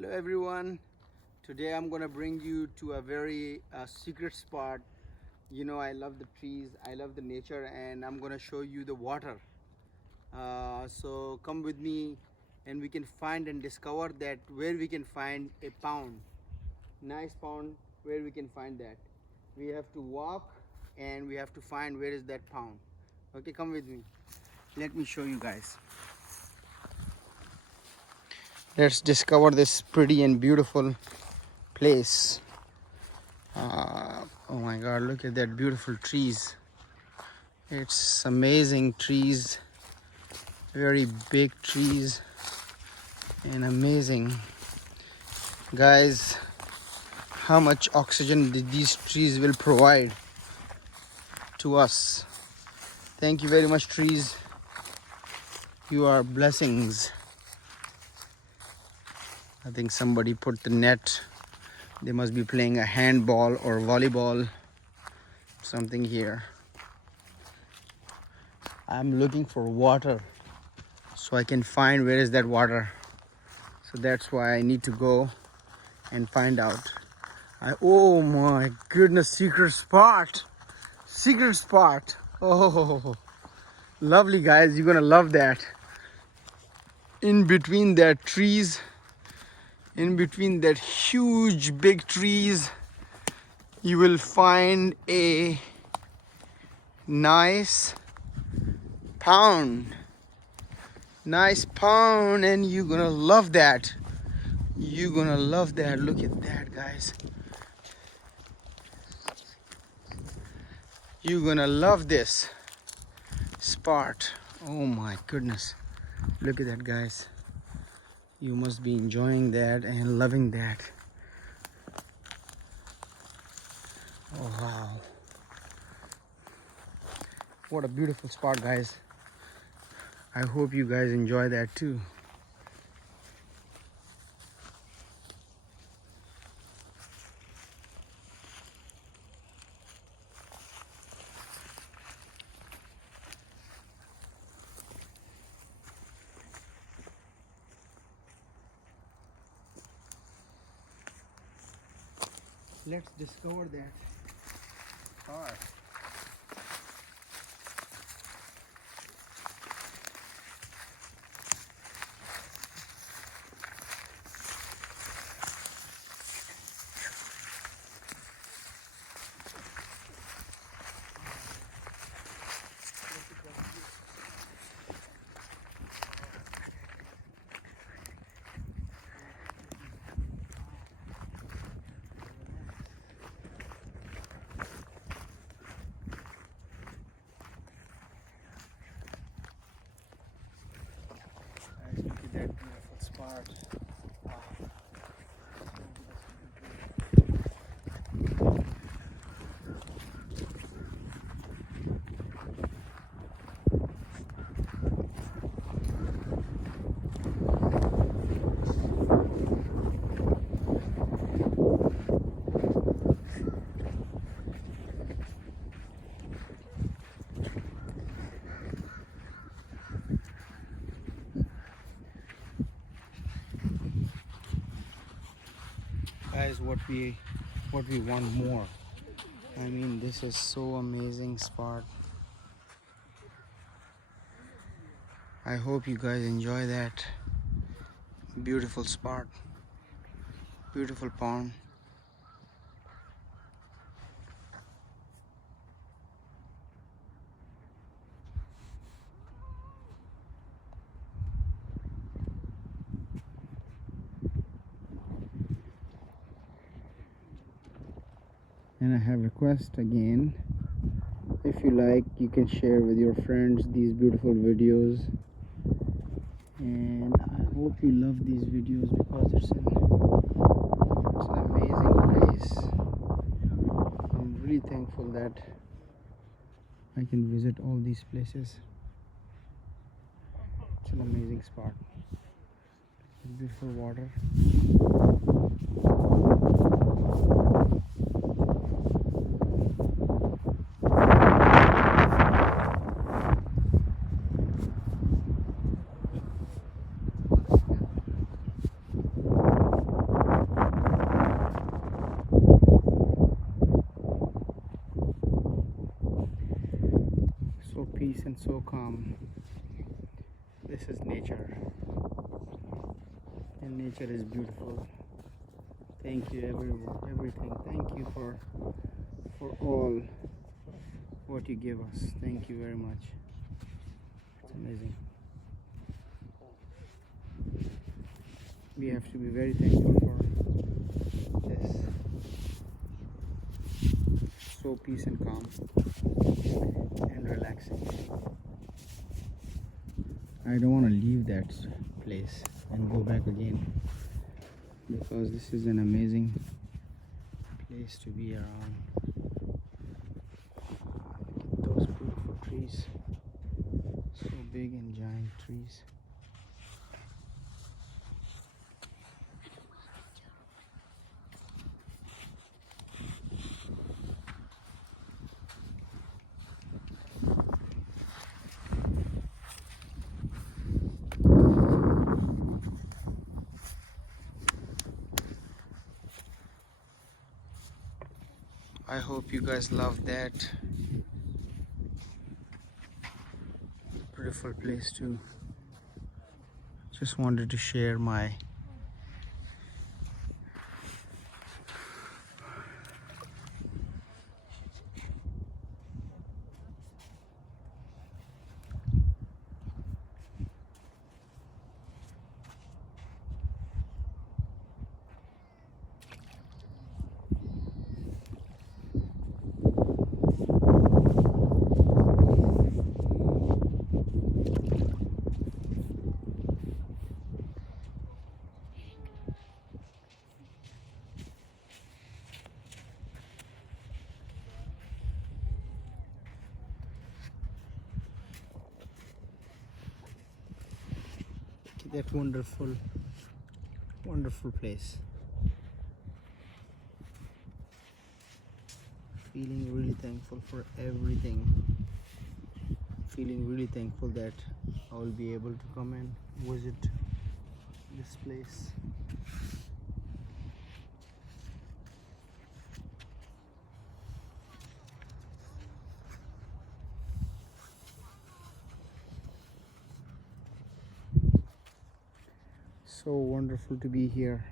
Hello everyone. Today I'm gonna bring you to a very secret spot. You know, I love the trees, I love the nature, and I'm gonna show you the water. So come with me and we can find and discover that where we can find a pond. Nice pond, where we can find that. We have to walk and we have to find where is that pond. Okay, come with me. Let me show you guys. Let's discover this pretty and beautiful place. Oh my god, look at that beautiful trees. It's amazing trees, very big trees, and amazing. Guys, how much oxygen these trees will provide to us. Thank you very much, trees. You are blessings. I think somebody put the net. They must be playing a handball or volleyball, something here. I'm looking for water so I can find where is that water. So that's why I need to go and find out. Oh my goodness, secret spot. Secret spot. Oh, lovely guys, you're gonna love that. In between that trees, in between that huge big trees, you will find a nice pond. Nice pond, and you're gonna love that. You're gonna love that. Look at that, guys. You're gonna love this spot. Oh my goodness. Look at that, guys. You must be enjoying that and loving that. Oh wow. What a beautiful spot, guys. I hope you guys enjoy that too. Let's discover that part. Look at that beautiful spot. Wow. Guys, what we want more. I mean, this is so amazing spot. I hope you guys enjoy that beautiful spot, beautiful pond. And I have a request again. If you like, you can share with your friends these beautiful videos. And I hope you love these videos because it's an amazing place. I'm really thankful that I can visit all these places. It's an amazing spot. Beautiful water. and so calm. This is nature, and nature is beautiful. Thank you everything. Thank you for all what you give us. Thank you very much. It's amazing. We have to be very thankful for this. So peace and calm and relaxing. I don't want to leave that place and go back again, because this is an amazing place to be around. Those beautiful trees, so big and giant trees. I hope you guys love that beautiful place too. Just wanted to share my that wonderful place. Feeling really thankful for everything. Feeling really thankful that I will be able to come and visit this place. So wonderful to be here.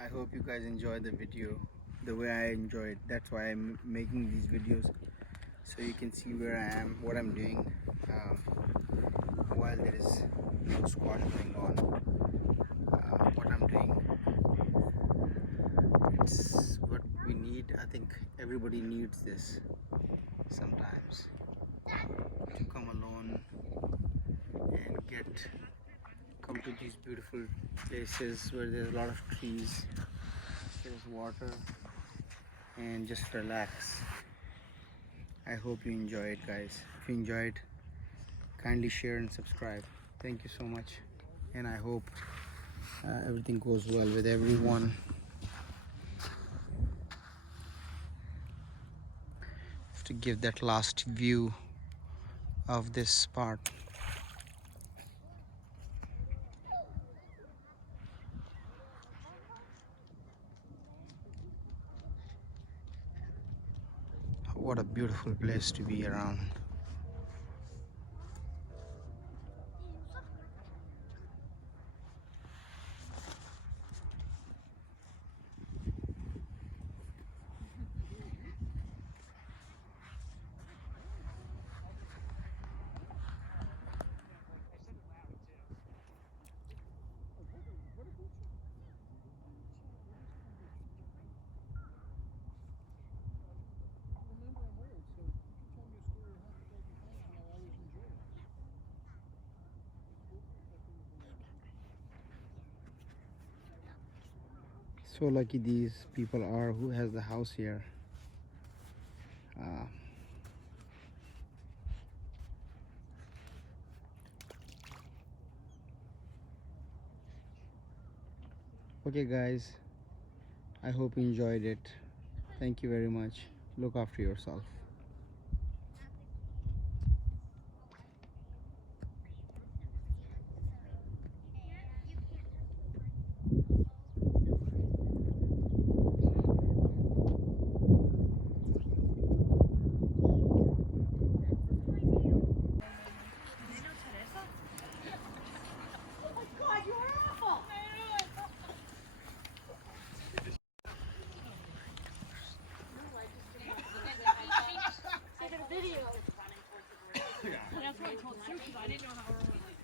I hope you guys enjoyed the video the way I enjoyed. That's why I'm making these videos, so you can see where I am, what I'm doing while there is no squash going on. What I'm doing, it's what we need. I think everybody needs this sometimes, to come alone and come to these beautiful places where there's a lot of trees, there's water, and just relax. I hope you enjoy it, guys. If you enjoyed, kindly share and subscribe. Thank you so much, and I hope everything goes well with everyone. Have to give that last view of this part. What a beautiful place to be around. So lucky these people are who has the house here. Okay, guys, I hope you enjoyed it. Thank you very much. Look after yourself. God, you're awful. I did a video. That's what I told Sue because I didn't know how early.